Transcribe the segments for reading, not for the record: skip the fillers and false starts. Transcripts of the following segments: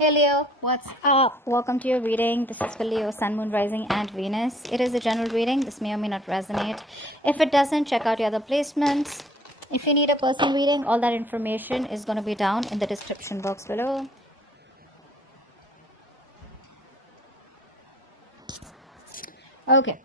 Hey Leo, what's up? Welcome to your reading. This is for Leo, Sun, Moon, Rising, and Venus. It is a general reading. This may or may not resonate. If it doesn't, check out your other placements. If you need a personal reading, all that information is going to be down in the description box below. Okay.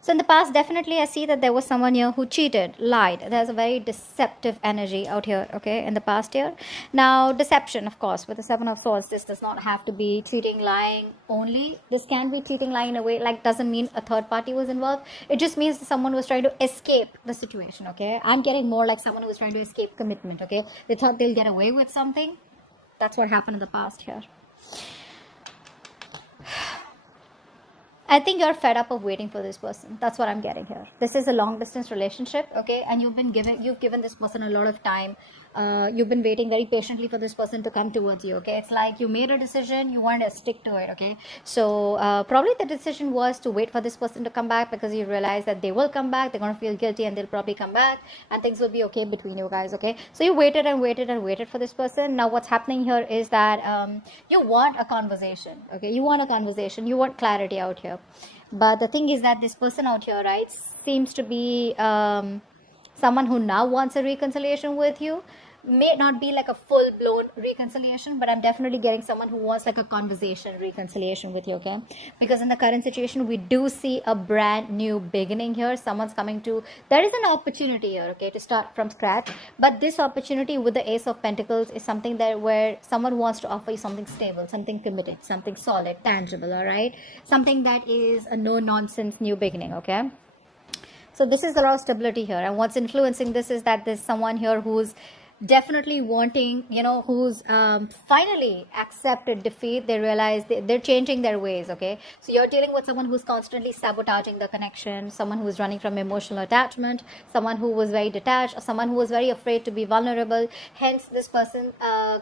So in the past, definitely I see that there was someone here who cheated, lied. There's a very deceptive energy out here, okay, in the past year. Now, deception, of course, with the Seven of Swords, this does not have to be cheating, lying only. This can be cheating, lying in a way, like doesn't mean a third party was involved. It just means someone was trying to escape the situation, okay. I'm getting more like someone who was trying to escape commitment, okay. They thought they'll get away with something. That's what happened in the past here. I think you're fed up of waiting for this person. That's what I'm getting here. This is a long distance relationship, okay? And you've given this person a lot of time. You've been waiting very patiently for this person to come towards you, okay? It's like you made a decision, you wanted to stick to it, okay? So probably the decision was to wait for this person to come back because you realize that they will come back, they're going to feel guilty and they'll probably come back and things will be okay between you guys, okay? So you waited and waited and waited for this person. Now what's happening here is that you want a conversation, okay? You want a conversation, you want clarity out here. But the thing is that this person out here, right, seems to be someone who now wants a reconciliation with you. May not be like a full-blown reconciliation, but I'm definitely getting someone who wants like a conversation reconciliation with you, okay? Because in the current situation, we do see a brand new beginning here. Someone's coming to, there is an opportunity here, okay, to start from scratch. But this opportunity with the Ace of Pentacles is something that where someone wants to offer you something stable, something committed, something solid, tangible, all right? Something that is a no-nonsense new beginning, okay? So this is a lot of stability here. And what's influencing this is that there's someone here who's definitely wanting, you know, who's finally accepted defeat. They realize they're changing their ways, okay? So you're dealing with someone who's constantly sabotaging the connection, someone who's running from emotional attachment, someone who was very detached, or someone who was very afraid to be vulnerable. Hence, this person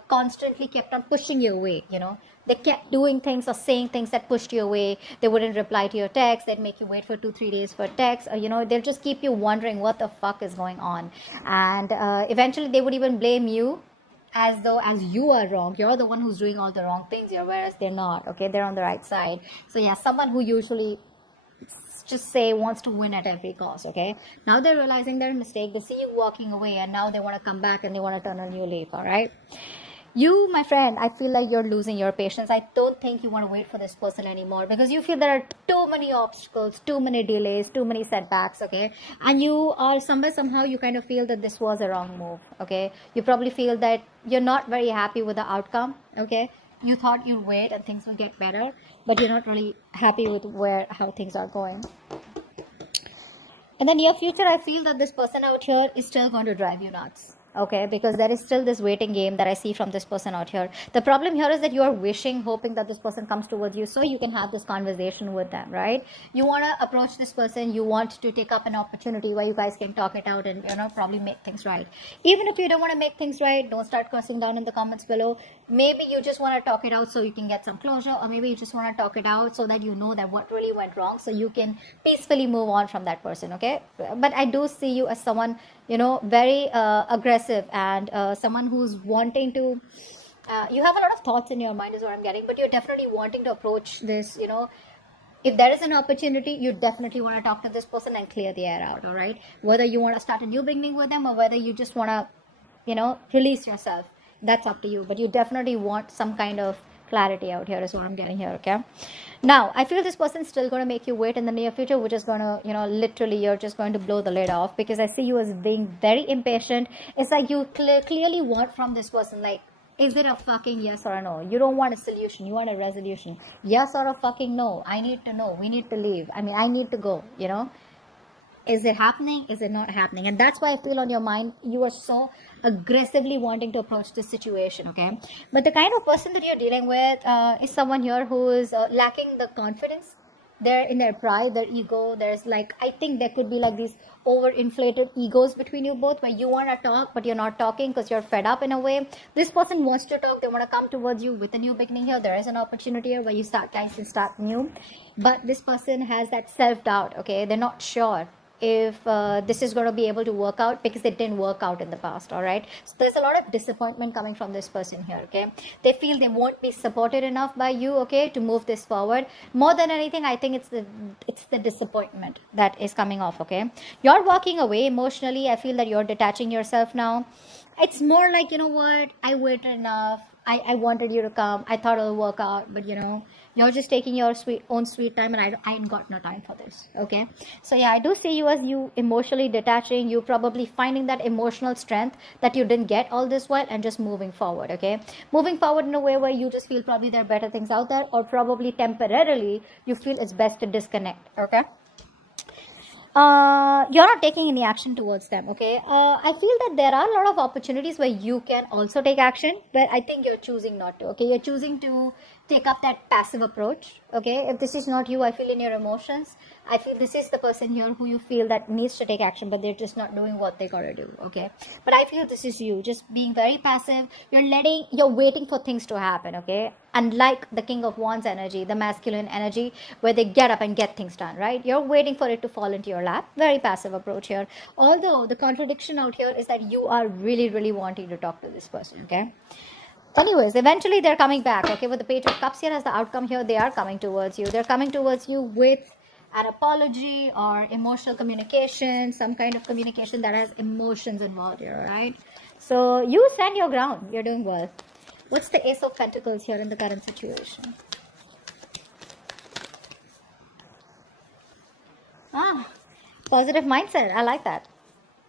constantly kept on pushing you away, you know? They kept doing things or saying things that pushed you away. They wouldn't reply to your text. They'd make you wait for 2-3 days for text. Or, you know, they'll just keep you wondering what the fuck is going on. And eventually they would even blame you as though as you are wrong. You're the one who's doing all the wrong things here, whereas they're not, okay? They're on the right side. So yeah, someone who usually just say wants to win at every cost, okay? Now they're realizing their mistake. They see you walking away and now they want to come back and they want to turn a new leaf, all right? You, my friend, I feel like you're losing your patience. I don't think you want to wait for this person anymore because you feel there are too many obstacles, too many delays, too many setbacks, okay? And you are somehow you kind of feel that this was a wrong move, okay? You probably feel that you're not very happy with the outcome, okay? You thought you'd wait and things will get better, but you're not really happy with how things are going. In the near future, I feel that this person out here is still going to drive you nuts. Okay, because there is still this waiting game that I see from this person out here. The problem here is that you are hoping that this person comes towards you so you can have this conversation with them, right? You want to approach this person, you want to take up an opportunity where you guys can talk it out and, you know, probably make things right. Even if you don't want to make things right, don't start cursing down in the comments below. Maybe you just want to talk it out so you can get some closure, or maybe you just want to talk it out so that you know that what really went wrong so you can peacefully move on from that person, okay? But I do see you as someone, you know, very aggressive and someone who's wanting to, you have a lot of thoughts in your mind is what I'm getting, but you're definitely wanting to approach this, you know, if there is an opportunity, you definitely want to talk to this person and clear the air out, all right? Whether you want to start a new beginning with them or whether you just want to, you know, release yourself, that's up to you. But you definitely want some kind of clarity out here is what I'm getting here, okay? Now, I feel this person's still going to make you wait in the near future, which is going to, you know, literally you're just going to blow the lid off because I see you as being very impatient. It's like you clearly want from this person, like, is it a fucking yes or a no? You don't want a solution. You want a resolution. Yes or a fucking no. I need to know. We need to leave. I mean, I need to go, you know? Is it happening? Is it not happening? And that's why I feel on your mind, you are so aggressively wanting to approach this situation, okay? But the kind of person that you're dealing with is someone here who is lacking the confidence. They're in their pride, their ego. There's like, I think there could be like these overinflated egos between you both where you want to talk, but you're not talking because you're fed up in a way. This person wants to talk. They want to come towards you with a new beginning here. There is an opportunity here where you start new. But this person has that self-doubt, okay? They're not sure. if this is going to be able to work out, because it didn't work out in the past. All right, so there's a lot of disappointment coming from this person here. Okay, they feel they won't be supported enough by you, okay, to move this forward. More than anything, I think it's the disappointment that is coming off. Okay, you're walking away emotionally. I feel that you're detaching yourself now. It's more like, you know what, I waited enough. I wanted you to come. I thought it'll work out, but you're just taking your own sweet time, and I ain't got no time for this. Okay, so yeah, I do see you as you emotionally detaching. You probably finding that emotional strength that you didn't get all this while, and just moving forward. Okay, moving forward in a way where you just feel probably there are better things out there, or probably temporarily you feel it's best to disconnect. Okay, you're not taking any action towards them. Okay, I feel that there are a lot of opportunities where you can also take action, but I think you're choosing not to. Okay, you're choosing to take up that passive approach. Okay, if this is not you, I feel in your emotions, I feel this is the person here who you feel that needs to take action, but they're just not doing what they gotta do. Okay, but I feel this is you just being very passive. You're waiting for things to happen. Okay, unlike the King of Wands energy, the masculine energy, where they get up and get things done, right? You're waiting for it to fall into your lap. Very passive approach here. Although the contradiction out here is that you are really, really wanting to talk to this person. Okay, anyways, eventually they're coming back. Okay, with the Page of Cups here as the outcome here, they are coming towards you. They're coming towards you with an apology or emotional communication, some kind of communication that has emotions involved here. Right, so you stand your ground. You're doing well. What's the Ace of Pentacles here in the current situation? Positive mindset. I like that.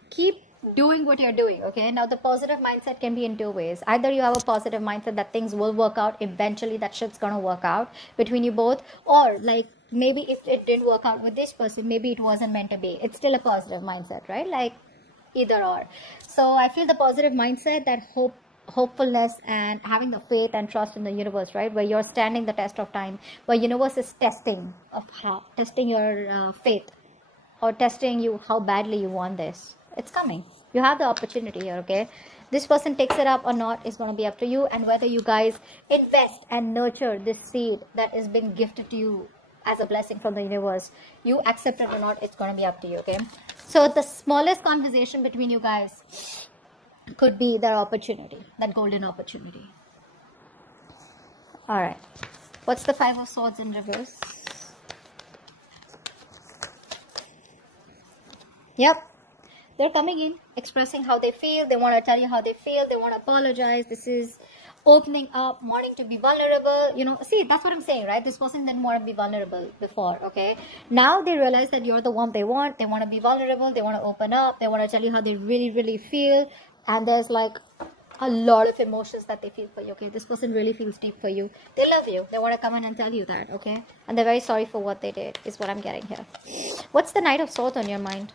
Keep doing what you're doing. Okay, now the positive mindset can be in two ways. Either you have a positive mindset that things will work out eventually, that shit's gonna work out between you both, or like maybe if it didn't work out with this person, maybe it wasn't meant to be. It's still a positive mindset, right? Like either or. So I feel the positive mindset, that hopefulness and having the faith and trust in the universe, right, where you're standing the test of time, where universe is testing your faith, or testing you how badly you want this. It's coming. You have the opportunity here. Okay, this person takes it up or not is going to be up to you, and whether you guys invest and nurture this seed that is being gifted to you as a blessing from the universe, you accept it or not, it's going to be up to you. Okay, so the smallest conversation between you guys could be that opportunity, that golden opportunity. All right, what's the Five of Swords in reverse? Yep, they're coming in, expressing how they feel. They want to tell you how they feel. They want to apologize. This is opening up, wanting to be vulnerable. See, that's what I'm saying, right? This person didn't want to be vulnerable before. Okay, now they realize that you're the one they want. They want to be vulnerable. They want to open up. They want to tell you how they really, really feel. And there's like a lot of emotions that they feel for you. Okay, this person really feels deep for you. They love you. They want to come in and tell you that. Okay, and they're very sorry for what they did, is what I'm getting here. What's the Knight of Swords on your mind?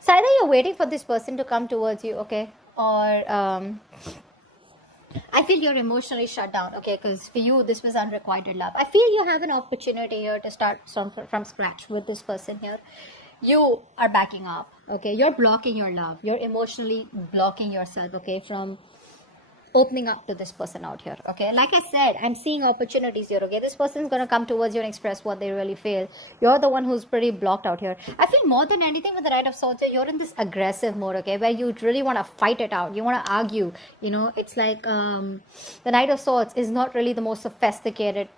So either you're waiting for this person to come towards you, okay, or I feel you're emotionally shut down, okay, because for you this was unrequited love. I feel you have an opportunity here to start from scratch with this person here. You are backing up, okay, you're blocking your love, you're emotionally blocking yourself, okay, from opening up to this person out here. Okay, like I said, I'm seeing opportunities here. Okay, this person is going to come towards you and express what they really feel. You're the one who's pretty blocked out here. I feel more than anything with the Knight of Swords, you're in this aggressive mode, okay, where you really want to fight it out. You want to argue. It's like the Knight of Swords is not really the most sophisticated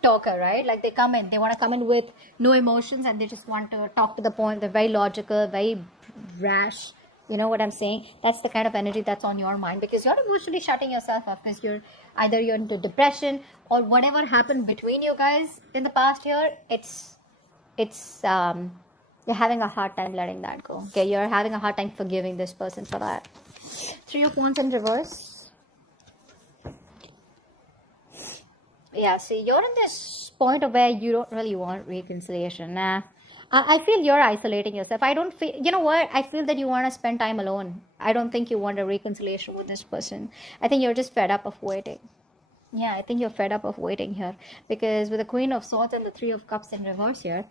talker, right? Like they want to come in with no emotions, and they just want to talk to the point. They're very logical, very rash. You know what I'm saying? That's the kind of energy that's on your mind, because you're emotionally shutting yourself up, because you're into depression, or whatever happened between you guys in the past year. You're having a hard time letting that go. Okay, you're having a hard time forgiving this person for that. Three of Wands in reverse. Yeah, see, you're in this point of where you don't really want reconciliation. Nah. I feel you're isolating yourself. I don't feel, you know what? I feel that you want to spend time alone. I don't think you want a reconciliation with this person. I think you're just fed up of waiting. Yeah, I think you're fed up of waiting here. Because with the Queen of Swords and the Three of Cups in reverse here,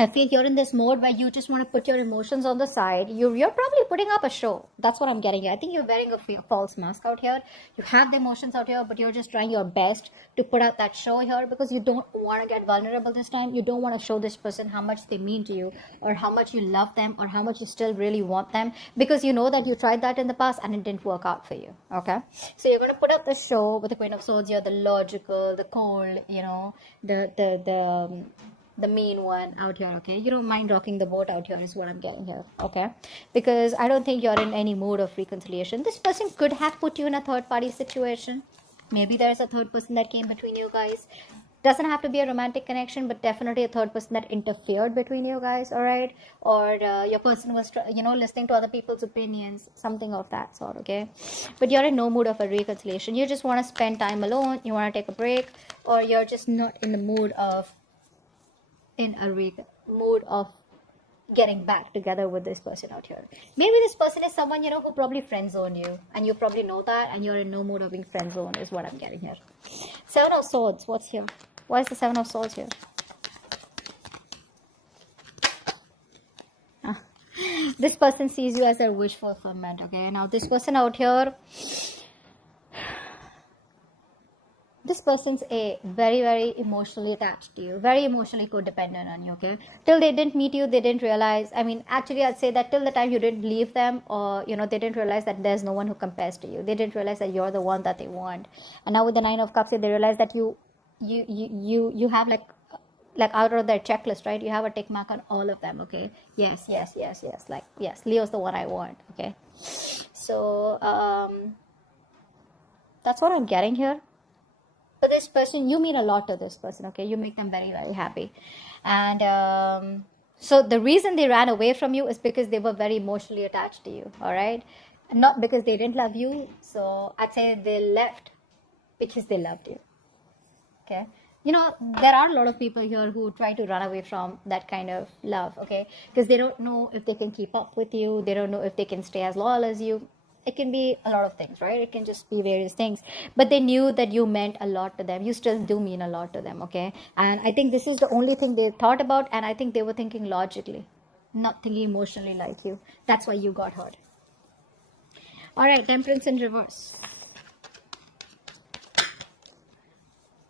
I feel you're in this mode where you just want to put your emotions on the side. You're probably putting up a show. That's what I'm getting here. I think you're wearing a false mask out here. You have the emotions out here, but you're just trying your best to put out that show here because you don't want to get vulnerable this time. You don't want to show this person how much they mean to you or how much you love them or how much you still really want them, because you know that you tried that in the past and it didn't work out for you. Okay, so you're going to put up the show with the Queen of Swords here, the logical, the cold, you know, the mean one out here. Okay, you don't mind rocking the boat out here is what I'm getting here. Okay, because I don't think you're in any mood of reconciliation. This person could have put you in a third party situation. Maybe there's a third person that came between you guys. Doesn't have to be a romantic connection, but definitely a third person that interfered between you guys. All right, or your person was listening to other people's opinions, something of that sort. Okay, but you're in no mood of a reconciliation. You just want to spend time alone, you want to take a break, or you're just not in the mood of getting back together with this person out here. Maybe this person is someone, who probably friend zone you, and you probably know that, and you're in no mood of being friend zone is what I'm getting here. Seven of Swords, what's here? Why is the Seven of Swords here? This person sees you as their wish fulfillment. Okay, now this person out here, this person's very, very emotionally attached to you, very emotionally codependent on you. Okay, till they didn't meet you, they didn't realize, actually I'd say that till the time you didn't leave them, or they didn't realize that there's no one who compares to you. They didn't realize that you're the one that they want. And now with the Nine of Cups, they realize that you have like out of their checklist, right? You have a tick mark on all of them. Okay, yes, like yes, Leo's the one I want. Okay, so that's what I'm getting here. But this person, you mean a lot to this person. Okay, you make them very, very happy. And so the reason they ran away from you is because they were very emotionally attached to you. All right, not because they didn't love you. So I'd say they left because they loved you. Okay, there are a lot of people here who try to run away from that kind of love. Okay, because they don't know if they can keep up with you. They don't know if they can stay as loyal as you. It can be a lot of things, right? It can just be various things. But they knew that you meant a lot to them. You still do mean a lot to them, okay? And I think this is the only thing they thought about, and I think they were thinking logically, not thinking emotionally like you. That's why you got hurt. All right, Temperance in reverse.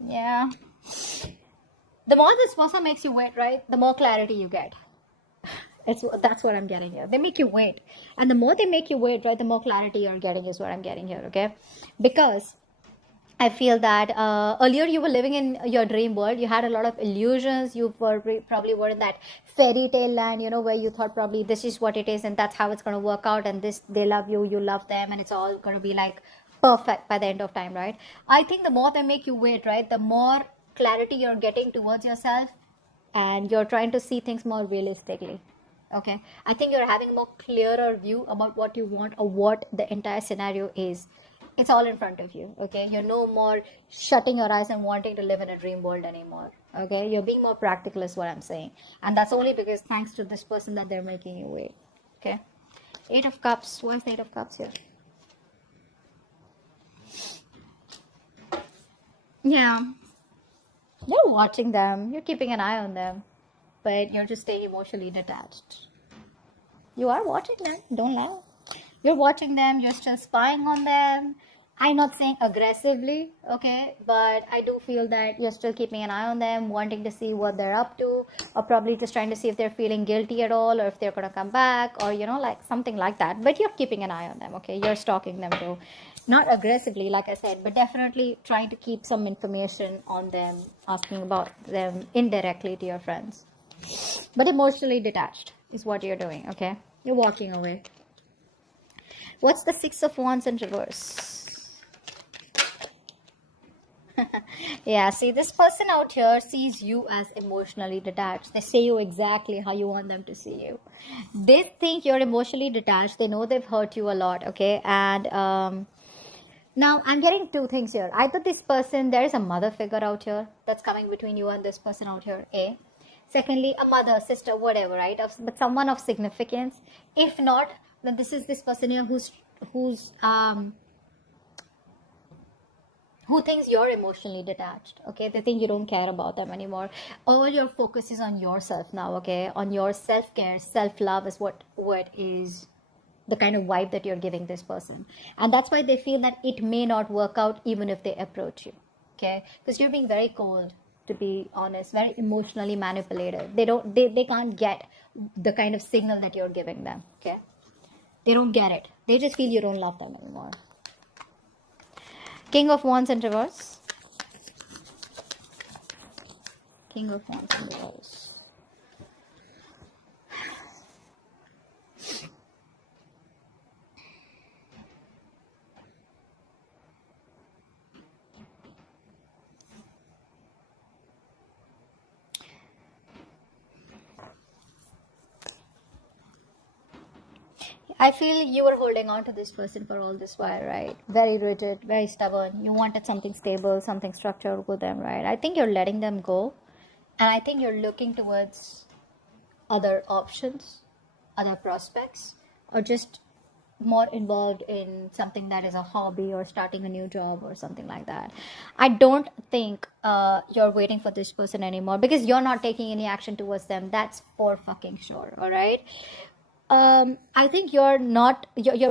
Yeah. The more this person makes you wait, right, the more clarity you get. That's what I'm getting here. They make you wait. And the more they make you wait, right, the more clarity you're getting is what I'm getting here, okay? Because I feel that earlier you were living in your dream world. You had a lot of illusions. You probably were in that fairy tale land, where you thought probably this is what it is and that's how it's going to work out. And they love you, you love them, and it's all going to be like perfect by the end of time, right? I think the more they make you wait, right, the more clarity you're getting towards yourself, and you're trying to see things more realistically. Okay, I think you're having a more clearer view about what you want or what the entire scenario is. It's all in front of you. Okay, you're no more shutting your eyes and wanting to live in a dream world anymore. Okay, you're being more practical is what I'm saying, and that's only because thanks to this person that they're making you wait. Okay, Eight of Cups. Why is the Eight of Cups here? Yeah, you're watching them, you're keeping an eye on them, but you're just staying emotionally detached. You are watching them, don't lie. You're watching them, you're still spying on them. I'm not saying aggressively, okay, but I do feel that you're still keeping an eye on them, wanting to see what they're up to, or probably just trying to see if they're feeling guilty at all, or if they're going to come back, or like something like that. But you're keeping an eye on them, okay? You're stalking them too. Not aggressively, like I said, but definitely trying to keep some information on them, asking about them indirectly to your friends. But emotionally detached is what you're doing, okay? You're walking away. What's the Six of Wands in reverse? Yeah, see, this person out here sees you as emotionally detached. They see you exactly how you want them to see you. They think you're emotionally detached. They know they've hurt you a lot, okay? And now I'm getting two things here. Either this person, there is a mother figure out here that's coming between you and this person out here, A. Secondly, a mother, sister, whatever, right? But someone of significance. If not, then this is this person here who's who thinks you're emotionally detached. Okay, they think you don't care about them anymore. All your focus is on yourself now. Okay, on your self-care, self-love is what is the kind of vibe that you're giving this person, and that's why they feel that it may not work out even if they approach you. Okay, because you're being very cold, to be honest, very emotionally manipulative. They can't get the kind of signal that you're giving them. Okay, they don't get it. They just feel you don't love them anymore. King of Wands in reverse. King of Wands in reverse. I feel you were holding on to this person for all this while, right? Very rigid, very stubborn. You wanted something stable, something structured with them, right? I think you're letting them go. And I think you're looking towards other options, other prospects, or just more involved in something that is a hobby or starting a new job or something like that. I don't think you're waiting for this person anymore because you're not taking any action towards them. That's for fucking sure, all right? I think you're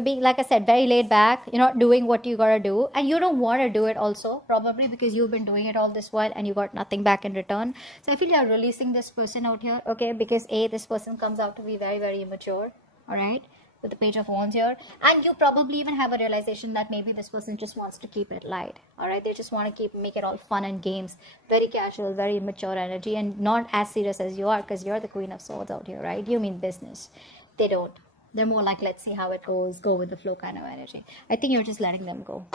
being, like I said, very laid back. You're not doing what you gotta do, and you don't want to do it also, probably because you've been doing it all this while and you got nothing back in return. So I feel you're releasing this person out here, okay? Because this person comes out to be very, very immature, all right? With the Page of Wands here, and you probably even have a realization that maybe this person just wants to keep it light, all right? They just want to make it all fun and games, very casual, very immature energy, and not as serious as you are, because you're the Queen of Swords out here, right? You mean business. They don't. They're more like, let's see how it goes, go with the flow kind of energy. I think you're just letting them go.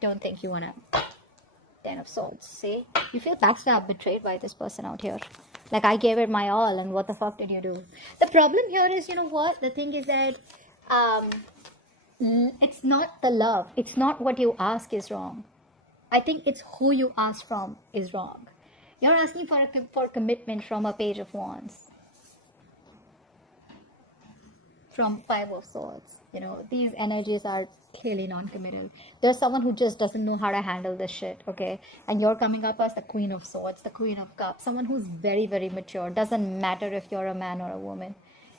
Don't think you want to. Ten of Swords. See? You feel backstabbed, betrayed by this person out here. Like, I gave it my all, and what the fuck did you do? The problem here is, you know what? The thing is that it's not the love. It's not what you ask is wrong. I think it's who you ask from is wrong. You're asking for commitment from a Page of Wands. From Five of Swords, you know, these energies are clearly non-committal. There's someone who just doesn't know how to handle this shit, okay? And you're coming up as the Queen of Swords, the Queen of Cups, someone who's very, very mature. Doesn't matter if you're a man or a woman.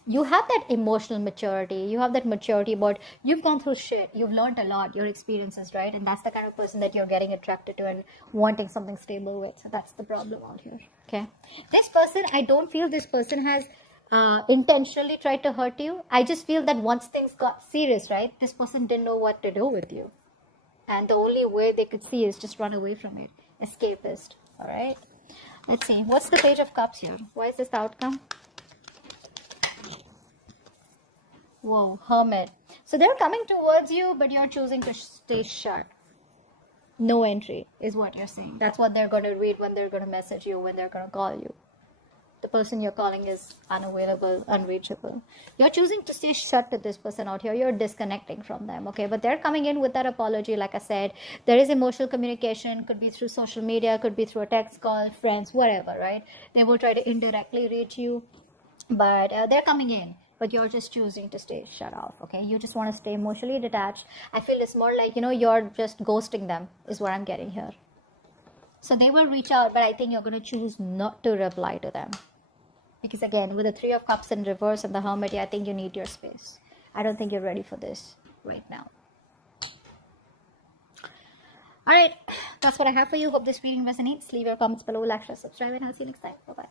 You have that emotional maturity. You have that maturity about you've gone through shit. You've learned a lot, your experiences, right? And that's the kind of person that you're getting attracted to and wanting something stable with. So that's the problem out here, okay? This person, I don't feel this person has intentionally tried to hurt you. I just feel that once things got serious, right, this person didn't know what to do with you, and the only way they could see is just run away from it. Escapist. All right, let's see what's the Page of Cups here. Why is this the outcome? Whoa, Hermit. So they're coming towards you, but you're choosing to stay shut. No entry is what you're saying. That's what they're going to read when they're going to message you, when they're going to call you. The person you're calling is unavailable, unreachable. You're choosing to stay shut to this person out here. You're disconnecting from them, okay? But they're coming in with that apology. Like I said, there is emotional communication. Could be through social media, could be through a text call, friends, whatever, right? They will try to indirectly reach you, but they're coming in. But you're just choosing to stay shut off, okay? You just want to stay emotionally detached. I feel it's more like, you know, you're just ghosting them is what I'm getting here. So they will reach out, but I think you're going to choose not to reply to them. Because again, with the Three of Cups in reverse and the Hermit, I think you need your space. I don't think you're ready for this right now. Alright, that's what I have for you. Hope this reading resonates. Leave your comments below, like, share, subscribe, and I'll see you next time. Bye-bye.